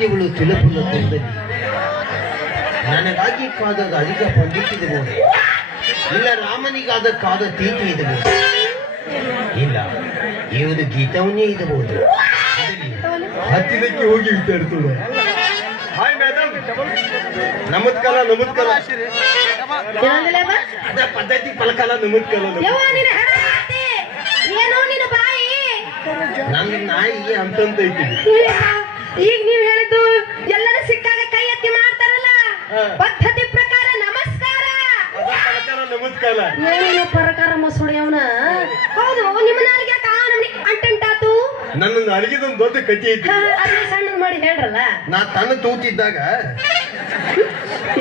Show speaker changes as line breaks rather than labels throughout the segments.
ಕಾದಿವಳು ತಿಲಪುಲ ಕೊಂದಲ್ಲಿ ನನಗಾಗಿ ಕಾದದ ಅಧಿಕ ಪಂಡಿತಿದಬಹುದು ಇಲ್ಲ ರಾಮನಿಗಾದ ಕಾದ ತೀತಿ ಇದೆ ಇಲ್ಲ ಇವರು ಗೀತವನ್ನೇ ಇರಬಹುದು
ಹತ್ತಿರಕ್ಕೆ ಹೋಗಿ ವಿಚಾರಿಸೋಣ ಹಾಯ್ ಮೇಡಮ್ ನಮಸ್ಕಾರ ನಮಸ್ಕಾರ.
ಏನಂದಿಲ್ಲ ಬಾ?
ಅದ ಪದ್ಧತಿ ಪಲಕಲ ನಮಸ್ಕಾರ. ನಮಸ್ಕಾರ.
ನಾಯಿ
ಅಂತಂತ ಐತಿ.
ಈಗ ನೀವು ಹೇಳಿದ್ದು ಎಲ್ಲರೂ ಸಿಕ್ಕಾಗ ಕೈ ಎತ್ತಿ ಮಾಡ್ತಾರಲ್ಲ. ಪದ್ಧತಿ ಪ್ರಕಾರ ನಮಸ್ಕಾರ.
ನಮಸ್ಕಾರ.
ಏನು ಪರಕಾರ ಮಸೂಡಿ ಅವನ? ಹೌದು ನಿಮ್ಮ ನಾಲ್ಗೆ ಕಾ ನಮ್ನಿ ಅಂಟಂಟಾತು
ನನ್ನ ನಾಲಿಗೆದೊಂದು ದೊಡ್ಡ ಕತಿ ಐತಿ.
ಅದನ್ನ ಸಣ್ಣದ್ ಮಾಡಿ ಹೇಳ್ರಲ್ಲ?
ನಾ ತನ್ನ ತೂತಿದ್ದಾಗ.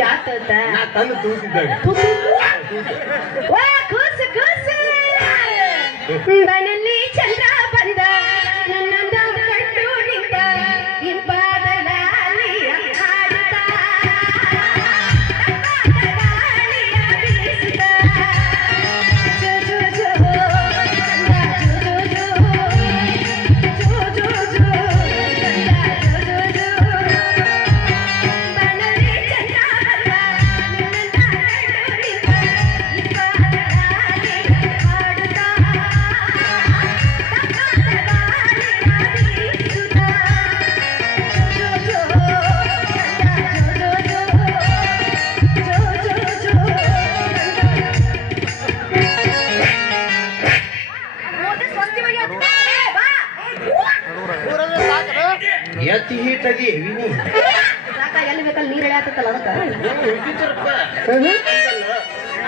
ಯಾತ
ನಾ ತನ್ನ ತೂತಿದ್ದಾಗ.
ವಾ ಕೂಸು ಕೂಸು. ಬನಲ್ಲಿ ಚಂದ್ರ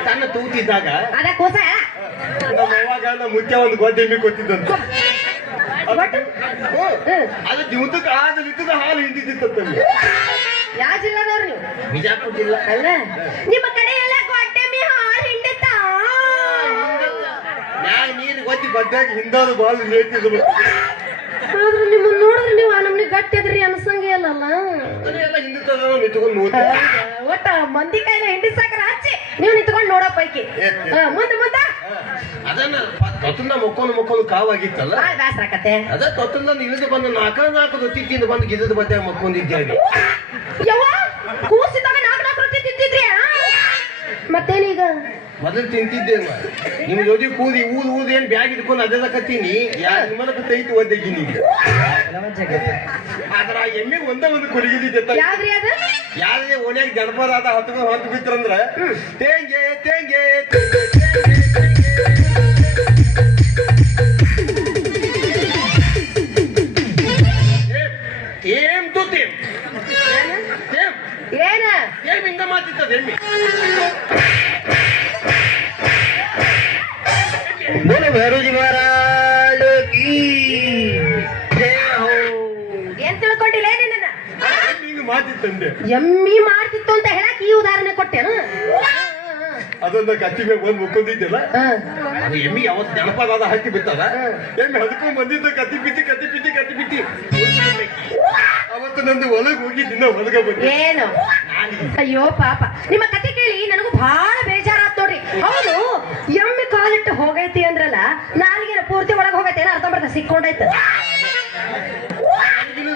ತನ್ನ ತೂತಿದ್ದಾಗ
ಅದ ಕೋಸ
ನಮ್ಮ ಅವಾಗ ನಮ್ಮ ಮುತ್ಯ ಒಂದು ಗೊದ್ದೆಮ್ಮಿ ಕೊತ್ತಿದ್ದಂತ. ಅದು ದಿವಸಕ್ಕೆ ಆದ ನಿಂತದ ಹಾಲು ಹಿಂದಿದ್ದಿತ್ತಂತ
ಯಾವ ಜಿಲ್ಲಾದವ್ರು ನೀವು?
ಬಿಜಾಪುರ ಜಿಲ್ಲಾ
ಅಲ್ಲ. ನಿಮ್ಮ ಕಡೆ ಎಲ್ಲ ಗೊಡ್ಡೆಮ್ಮಿ ಹಾಲು ಹಿಂಡುತ್ತಾ?
ನಾನು ನೀರು ಗೊತ್ತಿ ಬದ್ದಾಗ ಹಿಂದಾದ ಬಾಲ್ ನೇತಿದ್ರು
ಆದ್ರೆ ನಿಮ್ಮನ್ನ ನೋಡಿದ್ರೆ ನೀವು ಆ ನಮ್ನಿ ಗಟ್ಟಿ ಅದ್ರಿ ಅನ್ಸಂಗೆ ಅಲ್ಲಲ್ಲ.
ಅದನ್ನೆಲ್ಲ ಹಿಂದಿತ್ತದ ನಿಂತ್ಕೊಂಡು ನೋಡ್ತಾ
ಒಟ್ಟ ಮಂದಿ ಕೈನ ಹಿಂಡಿ ಸಾಕರ ಹಚ್ಚಿ ನೀವು ನಿಂತ್ಕೊಂಡು ನೋಡೋ ಪೈಕಿ. ಮುಂದೆ ಮುಂದ.
ಅದನ್ನ ತೊತ್ತಂದ ಮುಕ್ಕೊಂಡು ಮುಕ್ಕೊಂಡು ಕಾವಾಗಿತ್ತಲ್ಲ?
ಆಕತ್ತೆ.
ಅದ ತೊತ್ತಂದ ಇಳಿದು ಬಂದು ನಾಲ್ಕ ನಾಲ್ಕು ತಿಂದು ಬಂದು ಗಿಡದ ಬತ್ತೆ ಮುಕ್ಕೊಂಡಿದ್ದೇವೆ
ಯವ್ವ ಕೂಸಿದಾಗ ನಾಲ್ಕು ನಾಲ್ಕು ರೊಟ್ಟಿ ತಿಂತಿದ್ರಿ ಆ? ಮತ್ತೇನೀಗ
ಮೊದಲು ತಿಂತಿದ್ದೇವ ನಿಮ್ ಜೋಡಿ ಕೂದಿ ಊದ್ ಊದ್ ಏನ್ ಬ್ಯಾಗ್ ಇಟ್ಕೊಂಡು ಅದೆಲ್ಲ ಕತ್ತೀನಿ ಯಾ ನಿಮ್ಮನಕ ತೈತು ಒದ್ದಗಿನಿ ಆದ್ರ ಎಮ್ಮೆ ಒಂದ ಒಂದು ಕುರಿಗಿದ್ದೆ
ಯಾವ್ದ್ರಿ ಅದು?
ಯಾರೇ ಓಣ್ಯಾಗ ಗಣಪದ ಅದ ಹತ್ಕೊಂಡು ಹೊಂತ ಬಿತ್ತಂದ್ರ ತೇಂಗೆ ತೇಂಗೆ ತೇಮ್ ತು ತೇಮ್. ತೇಮ್.
ಏನ?
ತೇಮ್ ಹಿಂಗ ಮಾತಿತ್ತದ ಎಮ್ಮೆ?
ಭರೂಜ್
ಮಹಾರಾಜ್ ಕೀ.
ಎಮ್ಮಿ ಮಾಡ್ತಿತ್ತು ಅಂತ ಹೇಳಕ್ ಈ ಉದಾಹರಣೆ ಕೊಟ್ಟೆ
ಅದೊಂದು ಕತ್ತಿ ಮೇಲೆ ಬಂದು ಮುಕ್ಕೊಂಡಿದ್ದಲ್ಲ
ಎಮ್ಮಿ ಯಾವತ್ ನೆನಪಾದ ಹಾಕಿ ಬಿತ್ತದ?
ಎಮ್ಮಿ ಅದಕ್ಕೂ ಬಂದಿದ್ದ ಕತ್ತಿ ಬಿತ್ತಿ ಕತ್ತಿ ಬಿತ್ತಿ ಕತ್ತಿ ಬಿತ್ತಿ. ಅವತ್ತು ನಂದು ಒಲಗ ಹೋಗಿ ದಿನ ಒಲಗ ಬಂದೆ.
ಏನು? ಅಯ್ಯೋ ಪಾಪ. ನಿಮ್ಮ ಕತೆ ಕೇಳಿ ನನಗೂ ಬಹಳ ಬೇಜಾರಾತ್ ಹೌದು ಕಾಲಿಟ್ಟು ಹೋಗೈತಿ ಅಂದ್ರಲ್ಲ ನಾಲ್ಗಿನ ಪೂರ್ತಿ ಒಳಗೆ ಹೋಗೈತೆ ಏನೋ ಅರ್ಧಂಬರ್ಧ ಸಿಕ್ಕೊಂಡೈತೆ?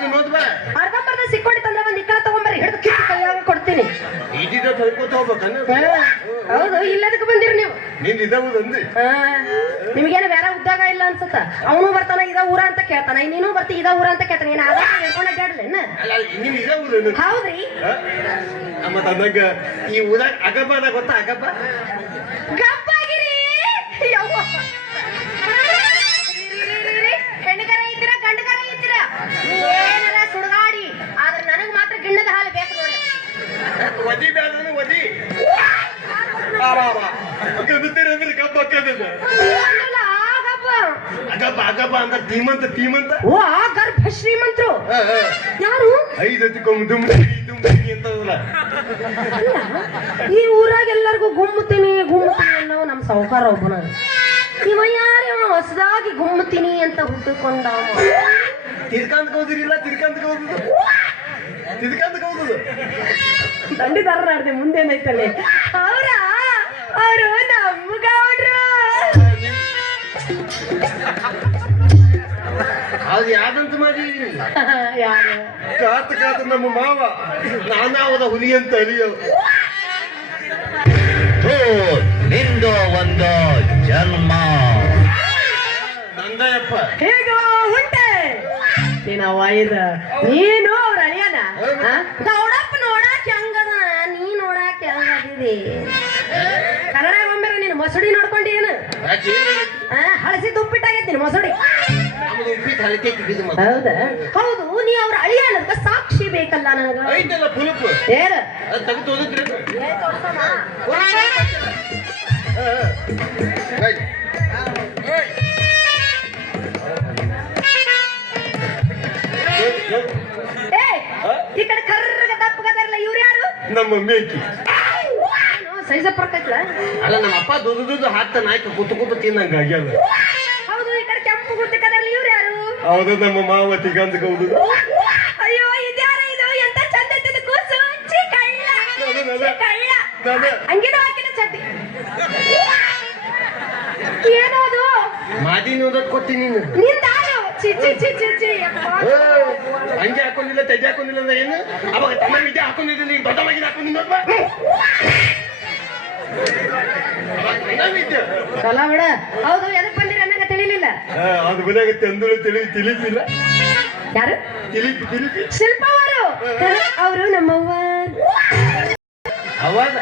ಅರ್ಧ
ಅರ್ಧಂಬರ್ಧ ಸಿಕ್ಕೊಂಡೈತೆ ಅಂದ್ರೆ ಒಂದು ಇಕ್ಕಳ ತಗೊಂಬರ್ರಿ ಹಿಡಿದು ಕಿತ್ತು ಕೈಯಾಗ ಕೊಡ್ತೀನಿ. ಹೌದು ಇಲ್ಲದಕ್ಕೆ ಬಂದಿರಿ ನೀವು. ನಿಮ್ಗೇನು ಬೇರೆ ಉದ್ಯೋಗ ಇಲ್ಲ ಅನ್ಸುತ್ತ? ಅವನು ಬರ್ತಾನ ಇದ ಊರ ಅಂತ ಕೇಳ್ತಾನ ನೀನು ಬರ್ತಿ ಇದ ಊರ ಅಂತ ಕೇಳ್ತಾನ ನೀನು ಆಧಾರ ಹೇಳ್ಕೊಂಡ
ಕೇಳಲೇನ
ಹೌದ್ರಿ.
ಮತ್ತ ಈ ಊರ ಅಗಬ್ಬ ಗೊತ್ತಾ ಅಗಬ್ಬ? ಅಂದ್ರೆ ಧೀಮಂತ ತೀಮಂತ
ಓ ಆ ಗರ್ಭ ಶ್ರೀಮಂತರು. ಯಾರು?
ಐದು ಹತ್ತಿಕೊಂಬ ದುಮ್ಮಿಡಿ ದುಮ್ಮಿಡಿ ಅಂತದಲ್ಲ.
ಈ ಊರಾಗ ಎಲ್ಲರಿಗೂ ಗುಮ್ಮುತ್ತೀನಿ ಗುಮ್ಮುತ್ತೀನಿ ಅನ್ನೋ ನಮ್ಮ ಸಾವುಕಾರ ಒಬ್ಬನ. ಇವ ಯಾರಿವ ಹೊಸದಾಗಿ ಗುಮ್ಮುತ್ತೀನಿ ಅಂತ ಹುಟ್ಟುಕೊಂಡ
ತಿರ್ಕಂತ ಹೋದಿರಿಲ್ಲ ತಿರ್ಕಂತ ಹೋಗುದು ತಿರ್ಕಂತ
ದಂಡಿ ಮುಂದೆ ಮುಂದೇನೈತಲ್ಲಿ? ಅವರ ಅವರು ನಮ್ಮ
ಅದು ಯಾವ್ದಂತ ಮಾಡಿ.
ಯಾರು?
ಕಾತ ಕಾತ ನಮ್ಮ ಮಾವ. ನಾನಾವದ ಹುಲಿ ಅಂತ ಅರಿಯೋ.
ನಿಂದು ಒಂದು ಜನ್ಮ.
ನಂದಯಪ್ಪ
ಹೇಗೋ ಉಂಟೆ ನೀನ ಇದ ನೀನು ಅವ್ರ ಅಳಿಯನ? ಆ? ಗೌಡಪ್ಪ ನೋಡಾಕ ಹೆಂಗದ? ನೀ ನೋಡಕ್ಕೆ ಹೆಂಗದಿದಿ? ಕನ್ನಡ ಒಮ್ಮೆ ನೀನು ಮೊಸಡಿ ನೋಡ್ಕೊಂಡಿ ಏನು ಹಳಸಿ ತುಪ್ಪಿಟ್ಟಾಗೈತಿ ಮಸೂಡಿ. ಹೌದಾ? ಹೌದು ನೀ ಅವ್ರ ಅಳಿಯನಂತ ಸಾಕ್ಷಿ ಬೇಕಲ್ಲ ನನಗೆ.
ಐತಲ್ಲ ಪುಲುಪ್
ಏನ
ಅದು ತೆಗೆದು ಓದಿದ್ರೆ
ಏ ತೋರ್ಸಮ್ಮ. ಏ ಈ ಕಡೆ ಕರ್ರಗ ದಪ್ಪಗದಾರಲ್ಲ ಇವ್ರು ಯಾರು?
ನಮ್ಮ ಮೇಕಿ.
ಸೈಜ ಪರ್ಕೈತ್ಲ
ಅಲ್ಲ ನಮ್ಮ ಅಪ್ಪ ದುಡ್ದು ದುಡ್ದು ಹಾಕ್ತ ಆಯ್ತು ಕೂತು ಕೂತು ತಿನ್ನಂಗ ಆಗ್ಯಾವ.
ಹೌದು
ನಮ್ಮ ಮಾವತಿ ಗಂಧ
ಅಯ್ಯೋ ಇದ್ಯಾರ ಇದು? ಎಂತ ಚಂದ ಕೂಸು? ಛೀ, ಕಳ್ಳ. ಛೀ, ಕಳ್ಳ. ಚಡ್ಡಿ. ಏನೋ ಅದು
ಕೊಡ್ತೀನಿ ನೀನು.
ಯಪ್ಪ.
ಏ, ಅಂಗಿ ಹಾಕೊಂಡಿಲ್ಲ ತೆಜೆ ಹಾಕೊಂಡಿಲ್ಲ ಅಂದ್ರೆ ಏನು? ಅವಾಗ ತಮ್ಮ ವಿದ್ಯೆ ಹಾಕೊಂಡಿದ್ದೀನಿ ಈಗ ದೊಡ್ಡ ಮಗಿನ ಹಾಕೊಂಡಿದ್ದಪ್ಪ
ಕಲ ಬಿಡ. ಹೌದು ಎದಕ್ ಬಂದಿರ ತಿಳಿಲಿಲ್ಲ.
ಅದು ಮನ್ಯಾಗ ತಂದಳು ತಿಳಿ ತಿಳಿಸಿಲ್ಲ.
ಯಾರು?
ತಿಳಿ ತಿಳಿಪಿ.
ಶಿಲ್ಪ ಅವರು. ಅವರು ನಮ್ಮವ್ವ
ಅವಾಗ